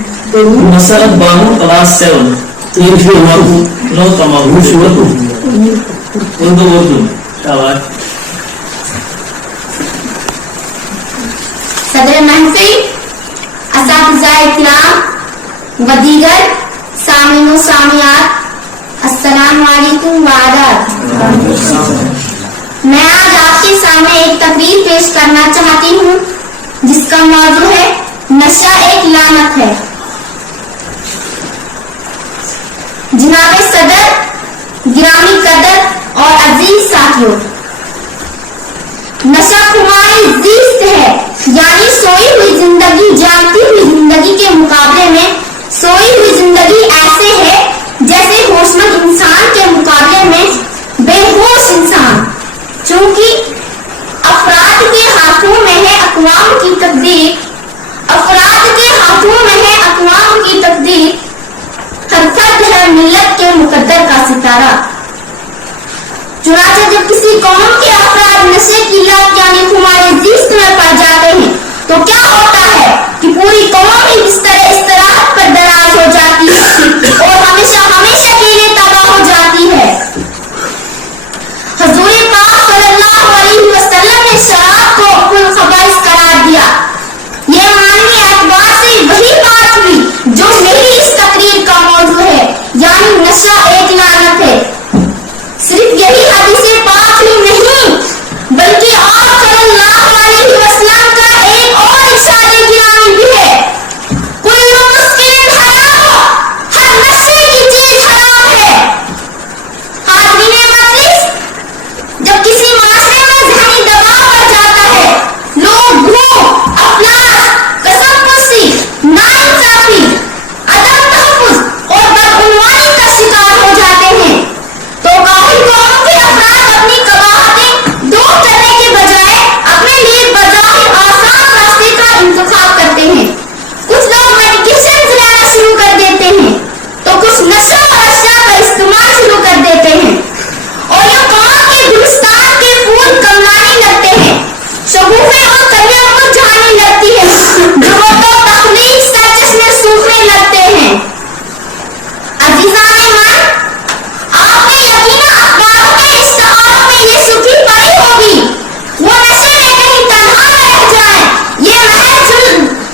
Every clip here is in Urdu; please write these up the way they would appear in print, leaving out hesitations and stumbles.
مسألة Bano class 7 no tamam urdu شاباش صدر محفل اساتذہ کرام و دیگر سامعین و سامعات السلام علیکم وآداب. میں آج آپ کے سامنے ایک تقریر پیش کرنا چاہتی ہوں جس کا موضوع ہے نشہ ایک لعنت ہے. جناب صدر، گرامی قدر اور عزیز ساتھیوں، نشہ خماری زیست ہے، یعنی سوئی ہوئی زندگی جاگتی ہوئی زندگی کے مقابلے میں سوئی ہوئی زندگی ایسے ہے جیسے ہوش مند انسان کے مقابلے میں بے ہوش انسان. چونکہ افراد کے ہاتھوں میں ہے اقوام کی تقدیر، افراد کے ہاتھوں میں ہے اقوام کی تقدیر، ہر فرد ہے ملت کے مقدر کا ستارہ. چنانچہ جب کسی قوم کے افراد نشے کی لت یعنی خماری زیست میں پڑ جاتے ہیں تو کیا ہوتا ہے کہ پوری قوم ہی بستر استراحت پر دراز ہو جاتی ہے اور ہمیشہ ہمیشہ کے لیے تباہ ہو جاتی ہے. حضور پاک صلی اللہ علیہ وسلم نے شراب کو خبائث قرار دیا. یہ معنی اعتبار سے وہی بات ہوئی جو میری اس تقریر کا موضوع ہے، یعنی نشہ ایک لعنت ہے. صرف یہی حدیث پاک ہی نہیں بلکہ آپ صلی اللہ علیہ وسلم کا ایک اور ارشاد گرامی بھی ہے، کل مسکر حرام، ہر نشے کی چیز حرام ہے. حاضرین مجلس، جب کسی معاشرے میں ذہنی دباؤ بڑھ جاتا ہے، لوگ گھوم، افلاس، قسم پرسی، ناانصافی، عدم تحفظ اور بدعنوانی کا شکار ہو جاتے ہیں تو قابل قوموں کے افراد اپنی قباحتیں دور کرنے کے بجائے اپنے لیے بظاہر آسان راستے کا انتخاب کرتے ہیں. کچھ لوگ میڈیکیشن لینا شروع کر دیتے ہیں تو کچھ نشہ اور اشیاء کا استعمال شروع کر دیتے ہیں اور یہ قوم کے گلستان کے پھول کملانے لگتے ہیں. شگوفیں اور کلیاں مرجھانے لگتی ہیں، جرأت و تخلیق سے چشمے سوکھنے لگتے ہیں. عزیزان من، آپ نے یقیناً اخباروں میں اشتہاروں میں یہ سرخی پڑھی ہوگی، وہ نشے میں کہیں تنہا نہ رہ جائیں. یہ محض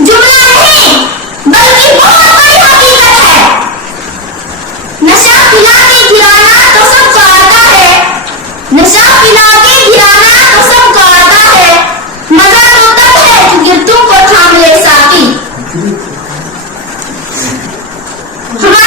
جملہ نہیں بلکہ بہت بڑی حقیقت ہے. نشہ پلا کے گرانا تو سب کو آتا ہے، نشہ پلا کے گرانا تو سب کو آتا ہے، مزہ تو تب ہے کہ گرتوں کو تھام لے ساتھی. ہمارے